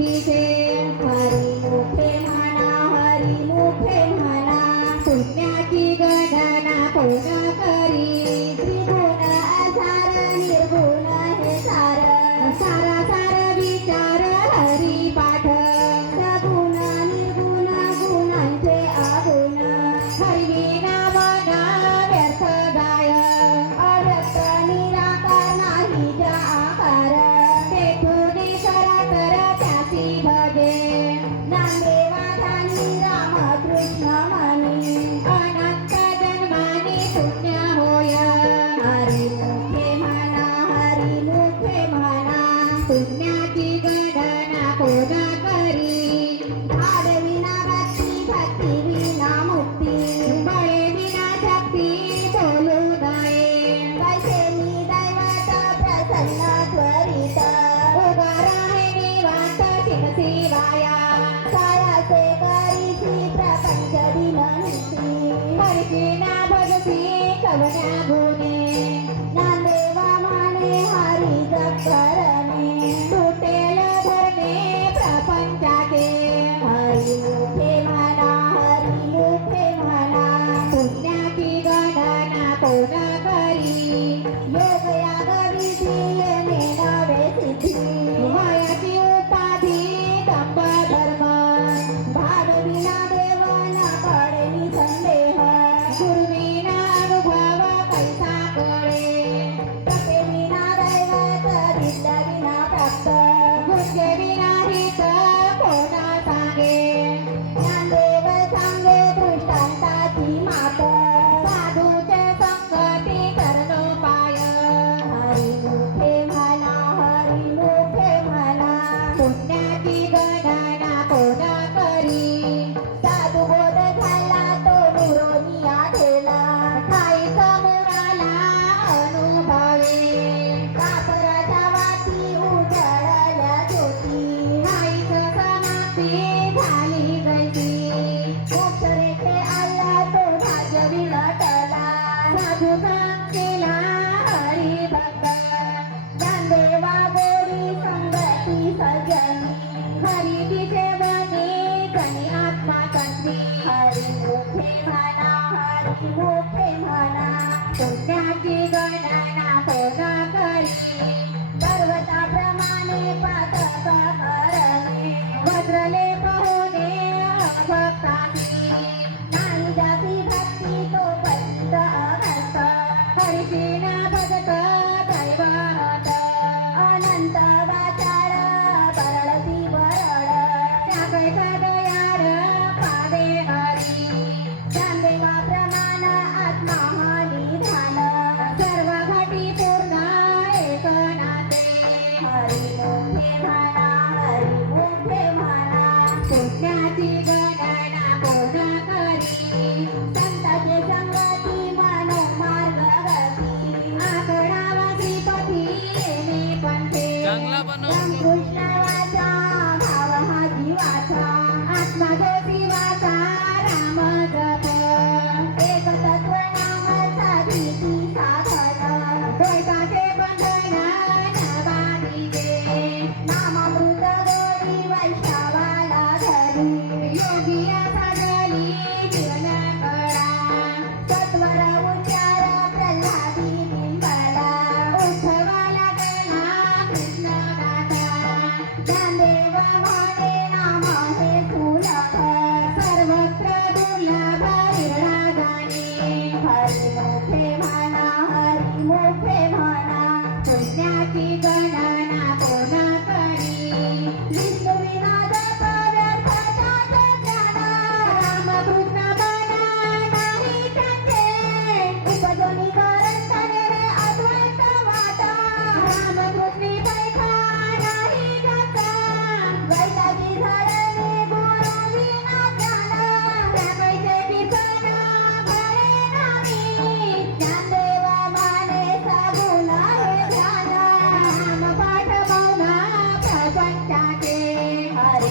दिसे हरी मुखे म्हणा हरी मुखे म्हणा पुण्याची गणना कोण करी त्रिगुण असार निर्गुण हे सार सारा सार विचार हरी पाठ सगुण निर्गुण गुणांचे अगुण हरिविना मना व्यर्थ गाय अव्यक्त निराकार नाही ज्या आकार तेथून कर त्याची भजे नामदेवा ठाणी रामकृष्ण म्हणी अनंत जन्माने पुण्य होय हरी मुखे म्हणा हरी मुखे म्हणा पुण्याची गणना कोण करी भाडविना भक्ती भक्ती विना मुक्ती बळे विना शक्ती बोलू नये कैसेनी दैवत प्रसन्न त्वरित उभा राहे निवांत शिवशिवाया कायाचे करीची प्रपंच विनंती हरशीना भगती कवना गुणे नामदेवा माने हरी जप करणे तुटेल धरणे प्रपंचाचे हरी मुखे म्हणा हरी मुखे म्हणा पुण्याची गणना कोण करी योग याग विधी येणे नवे सिद्धी वयाची उपाधी दंभ धर्म भागविना देवाना पडेनी संदेह गुरुविना अनुभव कैसा कळे तपेविना दैवत विद्याविना प्राप्त गुंजेविना हित कोणा सांगे ज्ञानदेव सांगे दृष्टांताची मात साधूचे संगती करणोपाय हरी मुखे म्हणा हरी मुखे म्हणा पुण्याची गणना कोण करी साधू बोध झाला तो निरोनिया ठेला काही समोराला अनुभवे कापराच्या वाती उजळल्या ज्योती नाहीच समाप्ती झाली गैती मोक्ष रेखे आला तो भाग्य विलटला साधू केला हरी भक्त ज्ञानदेवा गोडी संगती सजनी हरी तिचे बनी जनी आत्मा कंदी हरी मुखे म्हणा हरी मुखे म्हणा पुण्याची गणना कोण करी पर्वताप्रमाणे पातक करणे वज्रलेप होणे भक्तांनी नाही जाती भक्ती तो पंत अनंत हरिशीना भगत दैवत अनंत वाचाळ परळती बरळ त्या कैसा दयाळ पादे हरी ज्ञानदेवा प्रमाण आत्मा निधान सर्व घटी पूर्ण एक नाते हरी मुखे म्हणा हरी मुखे म्हणा पुण्याची गणना कोण करी संताचे संगती मनोमार्ग गती आकडावा श्रीपती येणे पंथे रामकृष्ण वाचा भाव हा जीवाचा आत्मा जो जीवाचा राम जप एक तत्व नाम साधीची साधन द्वैताचे बंधन नवानिगे नामामृत गोडी वैष्णवाला धरी योगी साधली जीवन कळा सत्वर उच्चार प्रल्हादी निंबला उद्धवाला गेला कृष्ण गाथा ज्ञानदेव म्हणे नाम हे सुलभ सर्वत्र दुर्लभ विरळागाने हरी मुखे म्हणा हरी मुखे म्हणा पुण्याची गणना कोण करी विष्णुविना जप व्यर्थाचे ज्ञान रामकृष्ण बना नाही त्यांचे उपजोनी करंतने अद्वैत वाटा रामकृष्णी पैठा नाही जाता वैतागी धरणे गुरु विना ज्ञान त्या पैसे टिकण भळे नाही ज्ञानदेवा माने सगुण हे ध्यान राम पाठ मौन प्रपंचाचे हरी